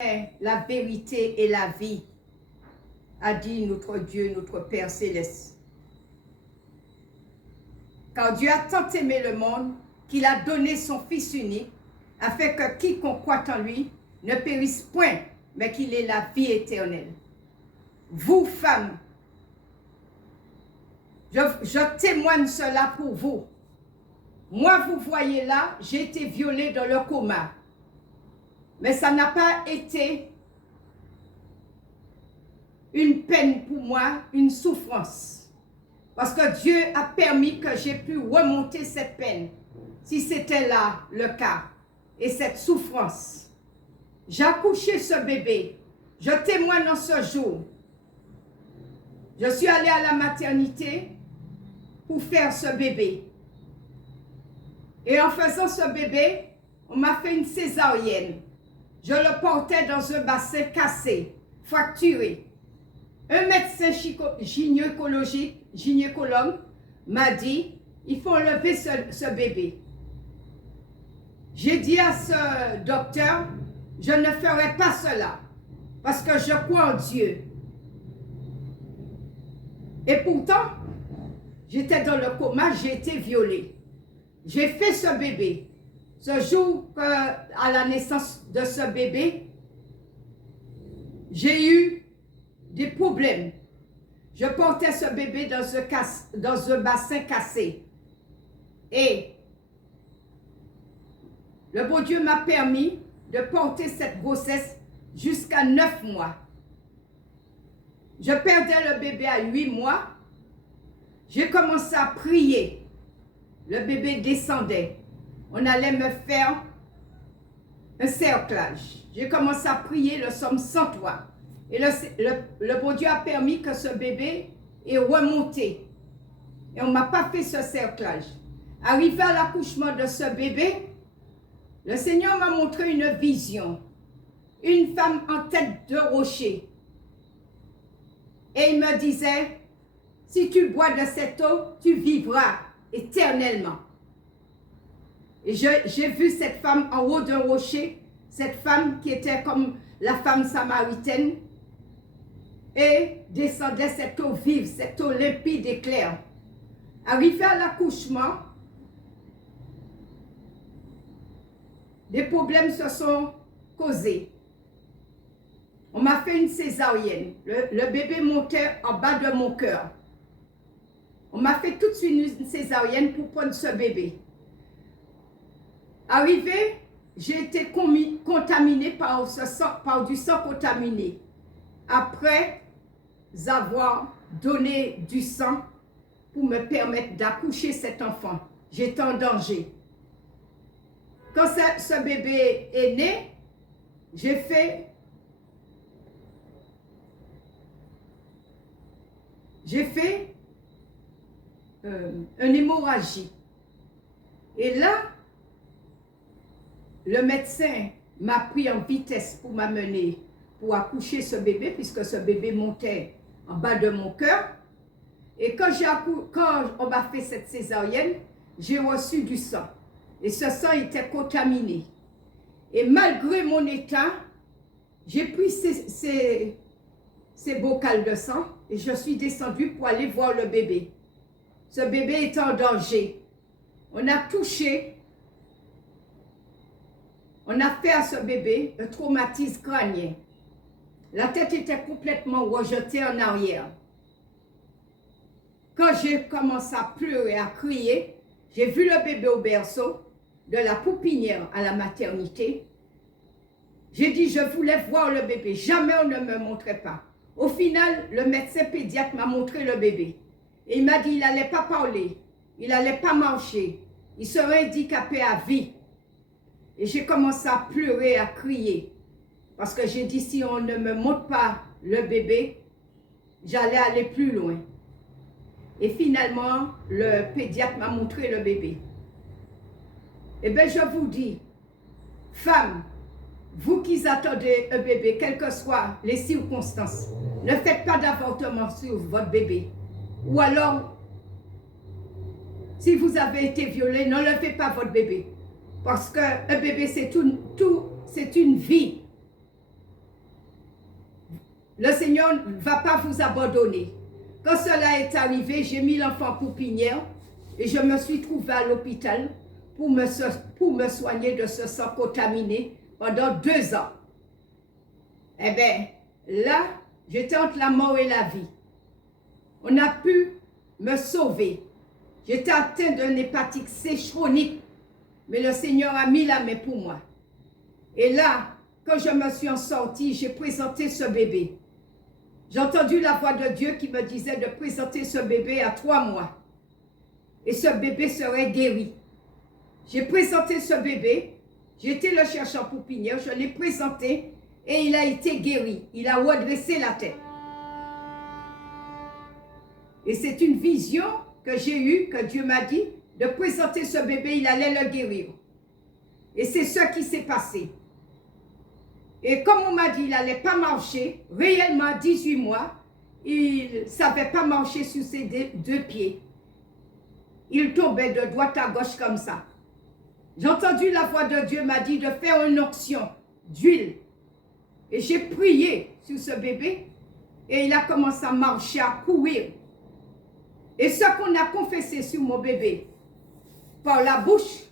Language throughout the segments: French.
est la vérité et la vie, a dit notre Dieu, notre Père céleste. Car Dieu a tant aimé le monde qu'il a donné son Fils unique, afin que quiconque croit en lui ne périsse point, mais qu'il ait la vie éternelle. Vous, femmes, je témoigne cela pour vous. Moi, vous voyez là, j'ai été violée dans le coma. Mais ça n'a pas été une peine pour moi, une souffrance. Parce que Dieu a permis que j'ai pu remonter cette peine, si c'était là le cas, et cette souffrance. J'ai accouché ce bébé. Je témoigne en ce jour. Je suis allée à la maternité pour faire ce bébé. Et en faisant ce bébé, on m'a fait une césarienne. Je le portais dans un bassin cassé, fracturé. Un médecin gynécologue m'a dit, il faut enlever ce bébé. J'ai dit à ce docteur, je ne ferai pas cela, parce que je crois en Dieu. Et pourtant, j'étais dans le coma, j'ai été violée. J'ai fait ce bébé. Ce jour, à la naissance de ce bébé, j'ai eu des problèmes. Je portais ce bébé dans un bassin cassé. Et le bon Dieu m'a permis de porter cette grossesse jusqu'à 9 mois. Je perdais le bébé à 8 mois. J'ai commencé à prier. Le bébé descendait. On allait me faire un cerclage. J'ai commencé à prier le psaume 103. Et le bon Dieu a permis que ce bébé est remonté. Et on ne m'a pas fait ce cerclage. Arrivé à l'accouchement de ce bébé, le Seigneur m'a montré une vision. Une femme en tête de rocher. Et il me disait, si tu bois de cette eau, tu vivras éternellement. Et j'ai vu cette femme en haut d'un rocher, cette femme qui était comme la femme samaritaine, et descendait cette eau vive, cette eau limpide et claire. Arrivé à l'accouchement, des problèmes se sont causés. On m'a fait une césarienne. Le bébé montait en bas de mon cœur. On m'a fait tout de suite une césarienne pour prendre ce bébé. Arrivé, j'ai été contaminée par du sang contaminé. Après avoir donné du sang pour me permettre d'accoucher cet enfant, j'étais en danger. Quand ce bébé est né, j'ai fait une hémorragie. Et là, le médecin m'a pris en vitesse pour m'amener pour accoucher ce bébé, puisque ce bébé montait en bas de mon cœur. Et quand on m'a fait cette césarienne, j'ai reçu du sang. Et ce sang était contaminé. Et malgré mon état, j'ai pris ces bocals de sang et je suis descendue pour aller voir le bébé. Ce bébé est en danger. On a touché, on a fait à ce bébé un traumatisme crânien. La tête était complètement rejetée en arrière. Quand j'ai commencé à pleurer, à crier, j'ai vu le bébé au berceau, de la poupinière à la maternité. J'ai dit, je voulais voir le bébé. Jamais on ne me montrait pas. Au final, le médecin pédiatre m'a montré le bébé. Et il m'a dit, il n'allait pas parler, il n'allait pas marcher, il serait handicapé à vie. Et j'ai commencé à pleurer, à crier. Parce que j'ai dit, si on ne me montre pas le bébé, j'allais aller plus loin. Et finalement, le pédiatre m'a montré le bébé. Eh bien, je vous dis, femmes, vous qui attendez un bébé, quelles que soient les circonstances, ne faites pas d'avortement sur votre bébé. Ou alors, si vous avez été violé, n'enlevez pas votre bébé. Parce qu'un bébé, c'est une vie. le Seigneur ne va pas vous abandonner. Quand cela est arrivé, j'ai mis l'enfant pouponnière et je me suis trouvée à l'hôpital pour me soigner de ce sang contaminé pendant 2 ans. Eh bien, là, j'étais entre la mort et la vie. On a pu me sauver. J'étais atteinte d'une hépatite C chronique, mais le Seigneur a mis la main pour moi. Et là, quand je me suis en sortie, j'ai présenté ce bébé. J'ai entendu la voix de Dieu qui me disait de présenter ce bébé à 3 mois. Et ce bébé serait guéri. J'ai présenté ce bébé, j'ai été le chercher en pouponnière, je l'ai présenté et il a été guéri. Il a redressé la tête. Et c'est une vision que j'ai eue, que Dieu m'a dit, de présenter ce bébé, il allait le guérir. Et c'est ce qui s'est passé. Et comme on m'a dit, il n'allait pas marcher, réellement 18 mois, il ne savait pas marcher sur ses 2 pieds. Il tombait de droite à gauche comme ça. J'ai entendu la voix de Dieu m'a dit de faire une onction d'huile. Et j'ai prié sur ce bébé et il a commencé à marcher, à courir. Et ce qu'on a confessé sur mon bébé par la bouche,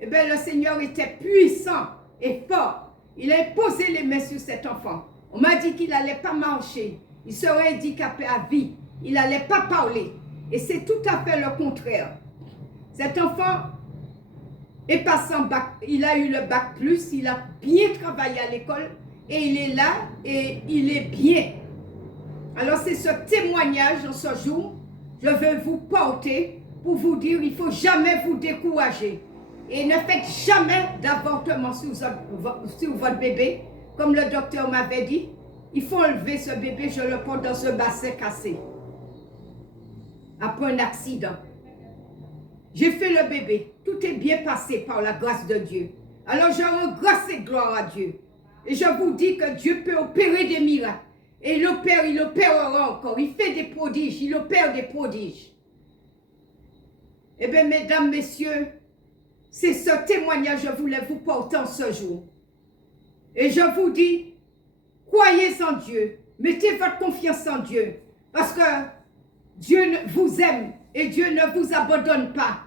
eh bien, le Seigneur était puissant et fort. Il a posé les mains sur cet enfant. On m'a dit qu'il n'allait pas marcher. Il serait handicapé à vie. Il n'allait pas parler. Et c'est tout à fait le contraire. Cet enfant est passé en bac. Il a eu le bac plus. Il a bien travaillé à l'école. Et il est là et il est bien. Alors c'est ce témoignage en ce jour. Je veux vous porter pour vous dire il ne faut jamais vous décourager. Et ne faites jamais d'avortement sur votre bébé. Comme le docteur m'avait dit, il faut enlever ce bébé, je le porte dans ce bassin cassé. Après un accident. J'ai fait le bébé. Tout est bien passé par la grâce de Dieu. Alors je rends grâce et gloire à Dieu. Et je vous dis que Dieu peut opérer des miracles. Et il opérera encore. Il fait des prodiges, il opère des prodiges. Eh bien, mesdames, messieurs, c'est ce témoignage que je voulais vous porter en ce jour. Et je vous dis, croyez en Dieu. Mettez votre confiance en Dieu. Parce que Dieu vous aime et Dieu ne vous abandonne pas.